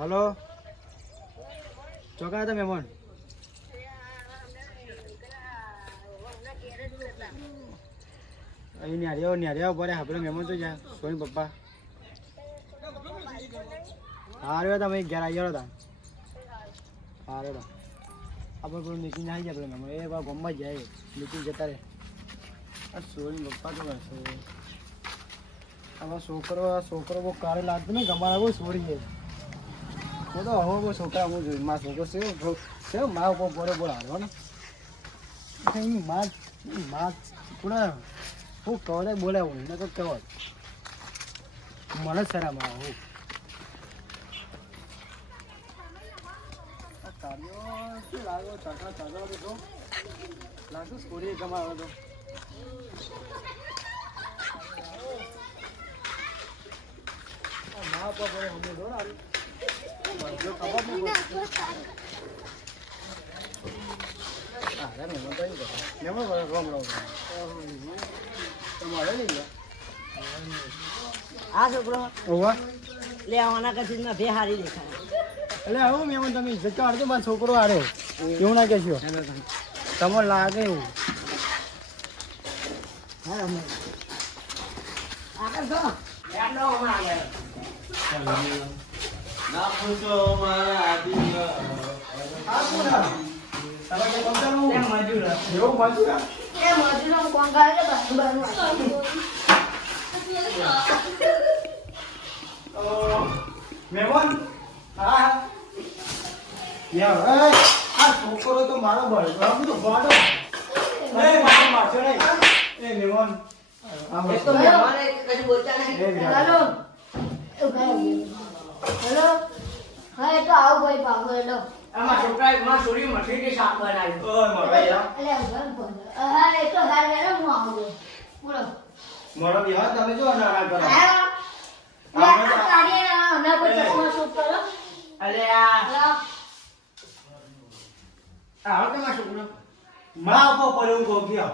Hello ચોકા હતા મહેમાન અહીં ન્યારિયા પડે આપણે મહેમાન તો જાય સોની પપ્પા હા રે તમે ઘેર આવી ગયો હતા હા રે આપણે કોઈ મીટિંગ આવી જાય આપણે મહેમાન એ ગમવા જાય મીટિંગ જતા રહે સોની પપ્પા તો કરશે આમાં છોકરો બહુ કાળે લાગતું ને ગમાડા બહુ છોડી જાય હું તો હવે બહુ છોકરા હું જોયું મારા છોકરો છે મા ઉપર બોલે બોલ હારવા ને માં પૂરા હું કવડે બોલાવું એને તો કહેવાય મને જ શરમ આવે હું કાર્યો શું લાગ્યો ચાકડા તો લાગતું છોડી ગમાડો તો મા ઉપર બોલે હમે દો ને જો ખબર નહીં આ છોકરો લે આવવાના કચી માં બે હારી દેખાય એટલે આવું મેમન તમે જતો હારતો મારો છોકરો હાર્યો એવું ના કહેશો તમને લાગે એવું હા અમે આગળ જો એટલો અમારે ના પૂછો મારા દિલ આ કોના તમે કે કંટાળો એ મજૂર એવું મજૂર એ મજૂરનો બંગાળ કે બાજુ મહેમાન હા યાર આ છોકરો તો મારો ભાઈ બાબુ તો બાડો મારો માછો નહીં એ મહેમાન એ તો મહેમાને કશું બોલતા નહીં હેલો હેલો હા એ તો આવ ભાઈ પાગો હેલો આમાં છોકરાએ માં છોરી મઠી કે શાક બનાવ્યું ઓય મારા યાર અલે હા એ તો હાર હેલો હું આવું બોલો મારો બિહાર તમે જો નારા કરો હા આ કાર્ય ના કોઈ ચશ્મા શૂટ કરો અલે આ તમારો છોકરો માં આપો પડ્યું કો ગયા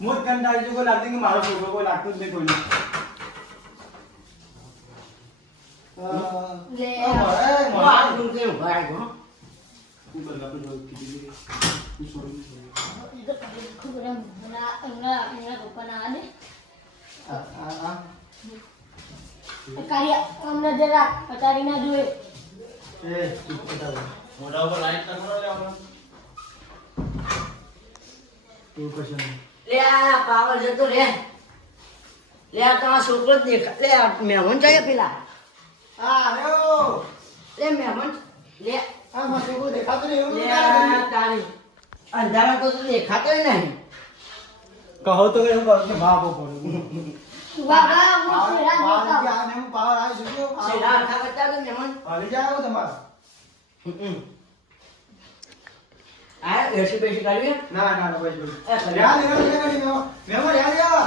મોટ કંટાળી જો કોઈ લાગતું કે મારો છોકરો કોઈ લાગતું જ નહીં કોઈને લે હું આ તું કેમ ભાઈ go itu kurang enggak bukan aneh karya amna jera pacarina duit મોઢા ઉપર લાઈટ કરો લે આપણે લે આ પાવર જતો રે લે આ તમારો છોકરો જ દેખા લે આ મહેમાન જાય પેલા લે મહેમાન લે દેખાતું નહીં લે આ તારી અંધારા તો દેખાતો નહીં કહો તો એવું કહો કે માં આપો પડ્યું bapak mau પાવર આવી શક્યો સેડા અરખા કરતા તો મહેમાન આવી જાવ તમારે આ એસી પેસી કરવી ના ના બસ બસ એ કરી યાદ મેમો યાદ આવ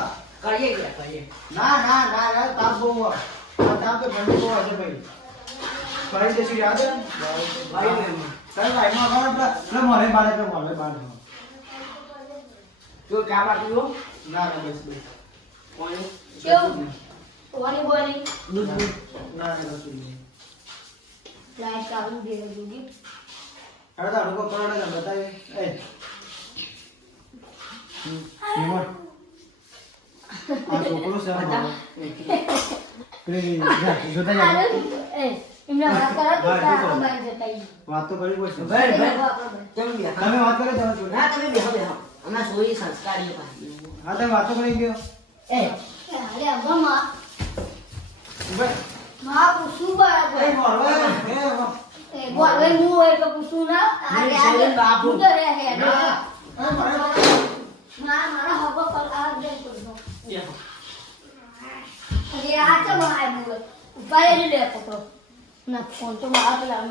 કરીએ ગયા કરીએ ના ના ના યાર તાપ બહુ આ તાપ તો ઠંડી બહુ હશે ભાઈ ભાઈ દેશી યાદ હે ભાઈ મહેમાન ચાલ ભાઈ માં ખબર એટલે મોરે બારે જો ચા બાકી હો ના ના બસ બસ પાણી Siu. Wani wani. દૂધ ના ના સુઈ Light ચાલુ દે દીદી. અરે તો રૂકો કરોડે ને બતાવી એ મેમો આ છોકરો છે મારો જોતા જા એમને વાત કરા તો બાઈ જતાઈ. વાત તો કરવી પડશે ભાઈ ભાઈ કેમ ગયા તમે વાત કરો જાવ છો ના તમે બેહો બેહો અમે સોરી સંસ્કારી પાછી હા તમે વાતો કરી ગયો એ અરે અમ્મા ભાઈ માં પૂછું બરાબર. એ મોરવા એ બોલે હું હોય તો પૂછું ના. મેરી શૈલેન બાપુ. હું તો રહે હે. ના એ મોરે મારા હબો પર આ દે તો. બેહો અરે આ તો માય બોલ. ઉપાય લે પકડો. ના ફોન તો મારા પેલા આમ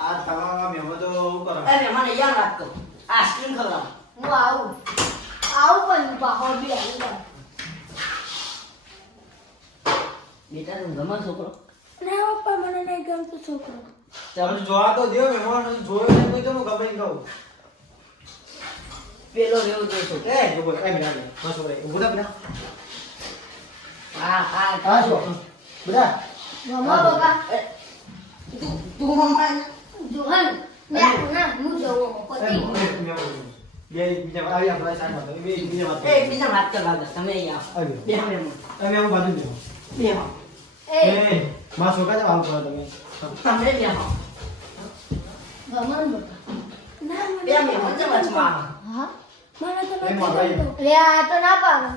આ તમારા મેમો તો કરો એ મને યાદ વાત કહો આઈસ્ક્રીમ ખવડાવો હું આવું પણ બહાર બી આવી બેટા તું ગમે છોકરો ના પપ્પા મને નહીં ગમતો છોકરો. તમે જોવા તો દો મેમો જોયો નહીં તો હું ગમે કહું પેલો રેવો જો છોકરો એ જો બોલ એ મિલા બસ બોલે ઉભો થા બડા હા હા હા જો બડા મમ્મા પપ્પા એ, તું તું અમારે જોહન ના ના હું જોવો પતિ બે બીજા આવી આપણે સાઈડ માં બે બીજા વાત એ બીજા વાત કરવા દે તમે અહીંયા આવી બે હવે તમે આવું બાજુ બેહો બે હો એ માં છોકરા જ આવું કરો તમે તમે બે હો ગમન બકા ના બે મે વચ્ચે વચમાં હા મને તો એ નથી મારા ગમતું. લે આ તો ના પાડો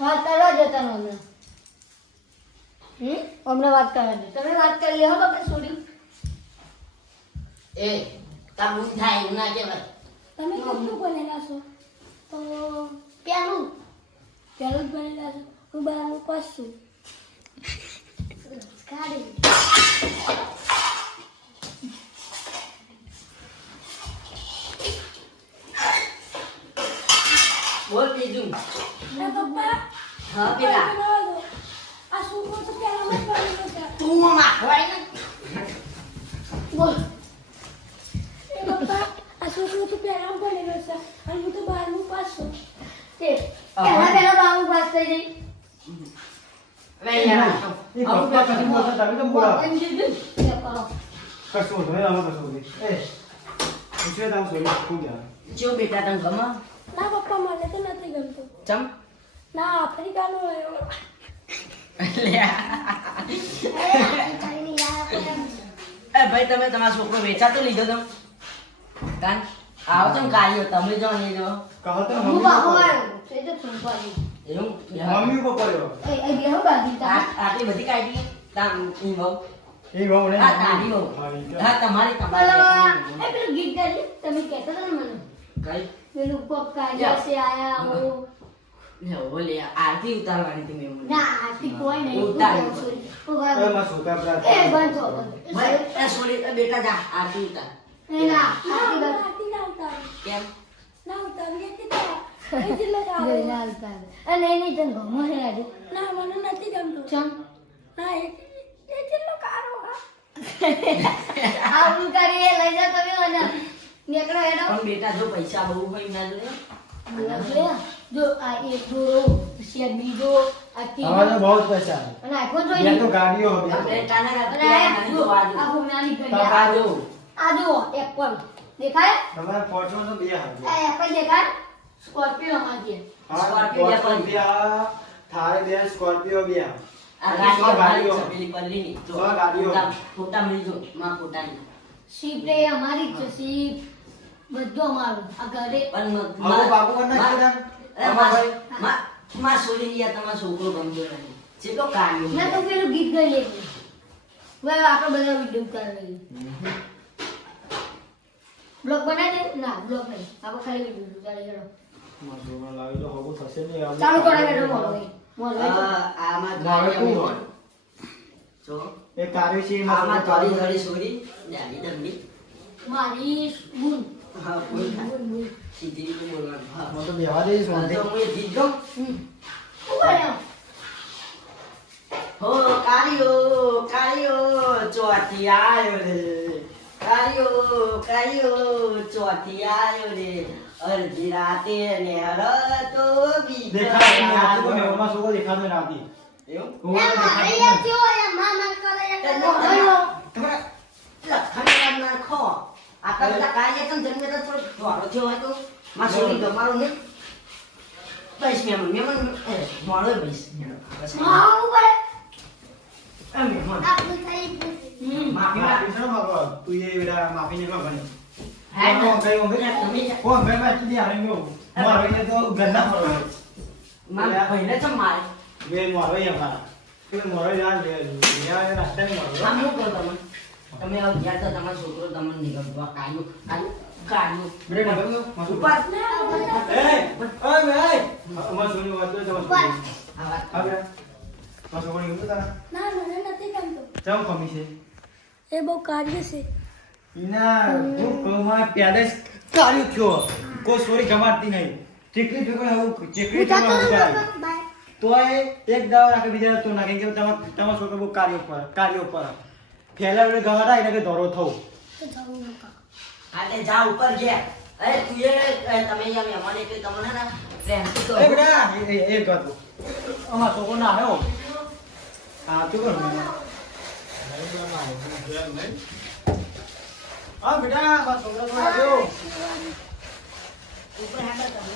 વાત કરવા જતા ને હમણાં હમણાં વાત કરવા દે તમે વાત કરી લે હો બાપા છોડી એ તા બુદ્ધ થાય એવું ના કહેવાય તમે કેટલું ભણેલા છો? તો પેલું પહેલું જ ભણેલા છો. હું 12મું પાસ છું. કાઢી બોલ બીજું ના પપ્પા, હા કોઈ પેલા બનાવવા દો. આ છોકરો તો પહેલામાં જ ભણેલો છે. તું માખવાય ને બોલ એ પપ્પા, આ છોકરો તો પહેલામાં ભણેલો છે અને હું તો 12મું પાસ છું. તે પહેલા બાબુ પાસ થઈ ગઈ વે યાર એ પપ્પા કદી બોલતા તમે તો બોલા એમ જીજુ લે કરો કશું તો આમાં કશું નહીં એ પૂછે તામ સોરી ખૂબ યાર જો બેટા તને ગમે ના પપ્પા, મને તો નથી ગમતું. ચમ ના આફ્રિકાનો આવ્યો. કઈ નહીં યાર એ ભાઈ તમે તમારો છોકરો વેચાતો લીધો તો કાન આવો તો કાઢ્યો તમે જો નહીં જો કહો તો હું બાબુ આવ્યો તે તો સુનપાલી એવું મમ્મી ઉપર પડ્યો એ બેહો બાજી તા આટલી બધી કાઢી તામ ઈ બહુ એ બહુ ને હા તારી બહુ હા તમારી બોલો તમારી એ પેલું ગીત ગાજે તમે કહેતા હતા ને મને કઈ પેલું પક્કા જૈસે આયા હો લે ઓલે આરતી ઉતારવાની હતી મેં મને ના આથી કોઈ નહીં ઉતારી. એ માં છોકરા પ્રાર્થ એ બંધ થો બંધ ભાઈ એ સોરી એ બેટા જા આરતી ઉતાર એ ના ના, આથી મને બંધ આરતી ના ઉતારી. કેમ ના ઉતારી હતી તો. એ જ લોકો આવે. ના ઉતાર અને એની તને ગમો હે આજે ના, મને નથી ગમતું. ચમ ના, એ જ લોકો આરો, હા. આવું કરી લઈ જા તમે મને નીકળો હેડો પણ બેટા જો પૈસા બહુ હોય ના જોઈએ જો આ એક દોરો પછી બીજો આ આવા તો ત્રીજો બહુ જ પૈસા અને આઈફોન જોઈ બે તો લીધું ગાડીઓ હવે આપણે કાના અને આ ના જો જો આ આજુ હોનાની ઘડિયાળ બાબા જો આ જુઓ એપલ દેખાય તમારે ફોટો તો બે હાલ આ એપલ દેખાય સ્કોર્પિયો માં છે સ્કોર્પિયો બે થારે બે સ્કોર્પિયો બે આ સો ગાડી ગાડીઓ. અમારી પેલી પલ્લીની જો સો ગાડીઓ. ફોટા મળી જો માં ફોટાની શીપ રે અમારી જ છે શીપ બધું અમારું આ ઘરે પણ આવું બાબુ કર નાખ બધા. માં સોરી યા તમારો છોકરો ગમતો નથી છે તો કાઢ્યો ના તો પેલું ગીત ગઈ લે હવે આપણે બધા વિડીયો ઉતારી લઈએ બ્લોગ બનાવી દે ના બ્લોગ નહીં આપણે ખાલી વિડીયો ઉતારી હેડો માં જોવા લાવી તો હગું થશે ને આમ. ચાલુ કરો હેડો મોડો મોડો આમાં મારે ગાડી કોણ? જો એ કાર્ય છે એમાં આમાં થોડું થોડી કાર્ય. થોડી સોરી જાડી દંડી મારી બુન હા કોઈ ના. સીધી રીતે બોલવાનું હા હું તો બેહવા દઈશ તો વાંધે. હું એ ગીત ગાઉં? ઉભા રહ્યો હો કાળિયો ચોથી આયો રે કાળિયો ચોથી આયો રે અડધી રાતે ને હરતો દેખાય નહીં, આ છોકરો મેળામાં છોકરો દેખાતો નહીં રાતે. એવું હું ના દેખાતો મારી નહીં. એક થયો યા મામા કરે એક એ મોડો તમારા લખણ નાખો આટલા બધા કાર્ય તો જન્મે તો થોડો ધોળો થયો હોય તો માં સોરી તમારું ને બસ મેમન મોડો બસ હા ઉભા મેમન આપણું થઈ માફી માફી છે ને બાબા? તું એ વેળા માફી નહીં કરે. હા કોણ કઈ ઊંઘે? તમે કોણ ઘરમાં કીધી હારે ગયો? મારો એટલે તો ઘરના ફરવા. મારા ભાઈને છે મારે બે મારો અહીંયા મારા. તે મારો યાર લે નાસ્તા નહીં મારો. આમ શું કરો તમે તમે હવે ગયા તો તમારો છોકરો તમને નીકળતો આ કાઢ્યું બ્રેક આગળ ગયો? માથું. ઉપર એ! ઓય એ! અમાર સોની વાત તો તમાર સોની. આ વાત હા બેટા. માર છોકરાને ગમ્યું તારા? ના, મને નથી ગમતું. ચમ ખમી છે? એ બહુ કાર્ય છે. ના, હું કહું પેદાશ કાર્યો થયો. કોઈ સોરી જમાડતી નહીં. ચીકલી ભેગો આવું ચીકલી જમાડતી. તોય એક દાવા રાખે બીજા તો નાખે કે તમારો છોકરો બહુ કાર્યો પર ફેલા વડે ગવાડા એને કે ધોરો થવું. એટલે જા ઉપર ગયા અરે તું એ તમે અહીંયા મહેમાન એટલે તમને ના પ્રેમથી કહો એ બેટા એ ગતું અમાર છોકરો ના આવ્યો. હા તું કર ઘેર નહીં. હા બેટા બસ છોકરા તો આવ્યો ઉપર હાડા તમે